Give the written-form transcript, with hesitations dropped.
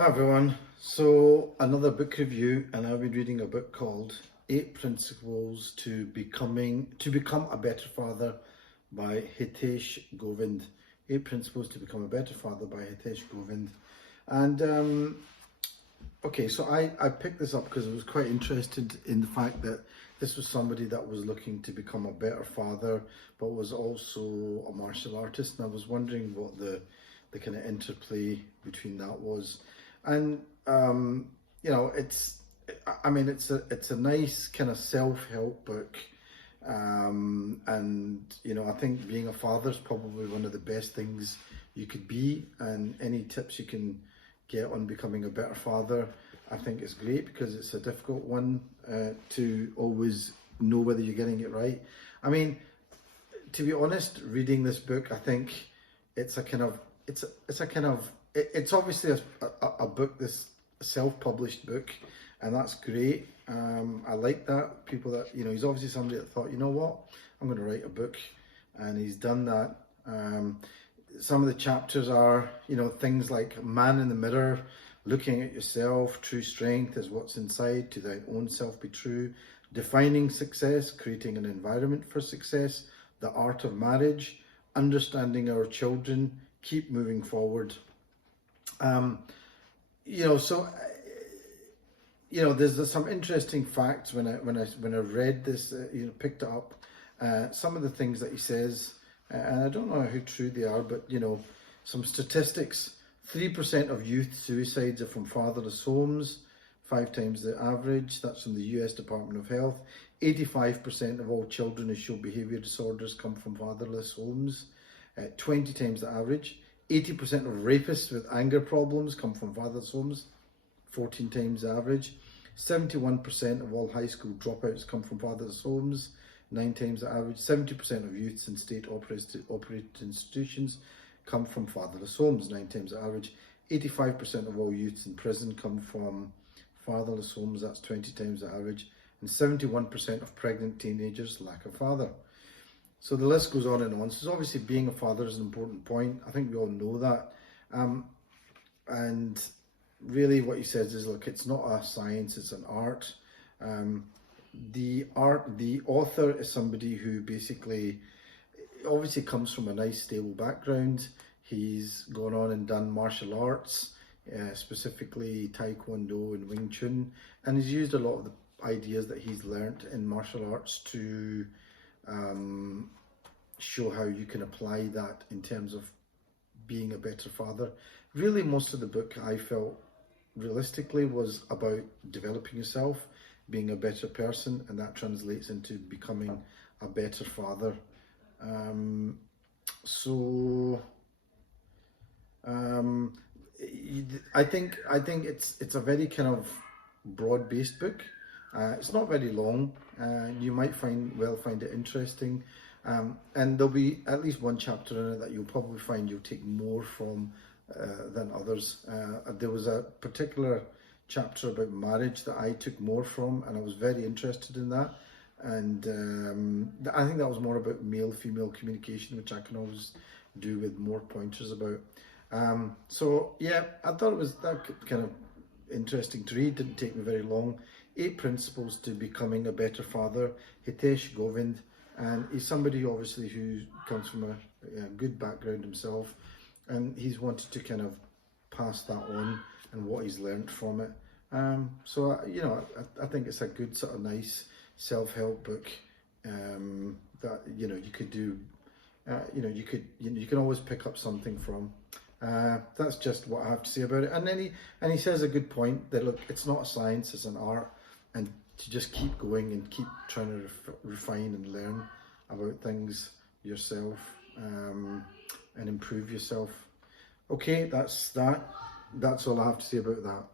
Hi everyone. So another book review, and I've been reading a book called Eight Principles to Become a Better Father by Hitesh Govind. Eight Principles to Become a Better Father by Hitesh Govind. And okay, so I picked this up because I was quite interested in the fact that this was somebody that was looking to become a better father, but was also a martial artist, and I was wondering what the kind of interplay between that was. And it's a nice kind of self-help book. And I think being a father is probably one of the best things you could be, and any tips you can get on becoming a better father, I think is great, because it's a difficult one to always know whether you're getting it right. I mean, to be honest, reading this book, I think it's a kind of it's obviously a book, this self-published book, and that's great. I like that. People that, he's obviously somebody that thought, you know what, I'm going to write a book, and he's done that. Some of the chapters are, things like man in the mirror, looking at yourself, true strength is what's inside, to thy own self be true, defining success, creating an environment for success, the art of marriage, understanding our children, keep moving forward. There's some interesting facts when I read this, picked it up. Some of the things that he says, and I don't know how true they are, but some statistics: 3% of youth suicides are from fatherless homes, 5 times the average. That's from the U.S. Department of Health. 85% of all children who show behaviour disorders come from fatherless homes, 20 times the average. 80% of rapists with anger problems come from fatherless homes, 14 times the average. 71% of all high school dropouts come from fatherless homes, 9 times the average. 70% of youths in state-operated institutions come from fatherless homes, 9 times the average. 85% of all youths in prison come from fatherless homes, that's 20 times the average. And 71% of pregnant teenagers lack a father. So the list goes on and on. So obviously being a father is an important point. I think we all know that. And really what he says is, look, it's not a science, it's an art. The author is somebody who basically obviously comes from a nice stable background. He's gone on and done martial arts, specifically Taekwondo and Wing Chun, and he's used a lot of the ideas that he's learnt in martial arts to show how you can apply that in terms of being a better father. Really, most of the book, I felt, realistically, was about developing yourself, being a better person, and that translates into becoming a better father. I think it's a very kind of broad-based book. It's not very long. You might find it interesting, and there'll be at least one chapter in it that you'll probably find you'll take more from than others. There was a particular chapter about marriage that I took more from, and I was very interested in that. And I think that was more about male-female communication, which I can always do with more pointers about. So yeah, I thought it was that kind of interesting to read. Didn't take me very long. 8 Principles to Becoming a Better Father, Hitesh Govind. And he's somebody obviously who comes from a good background himself, and he's wanted to kind of pass that on and what he's learned from it. I think it's a good sort of nice self-help book that you could do. You can always pick up something from. That's just what I have to say about it. And then he says a good point that, look, it's not a science, it's an art, and to just keep going and keep trying to refine and learn about things yourself, and improve yourself. Okay, that's all I have to say about that.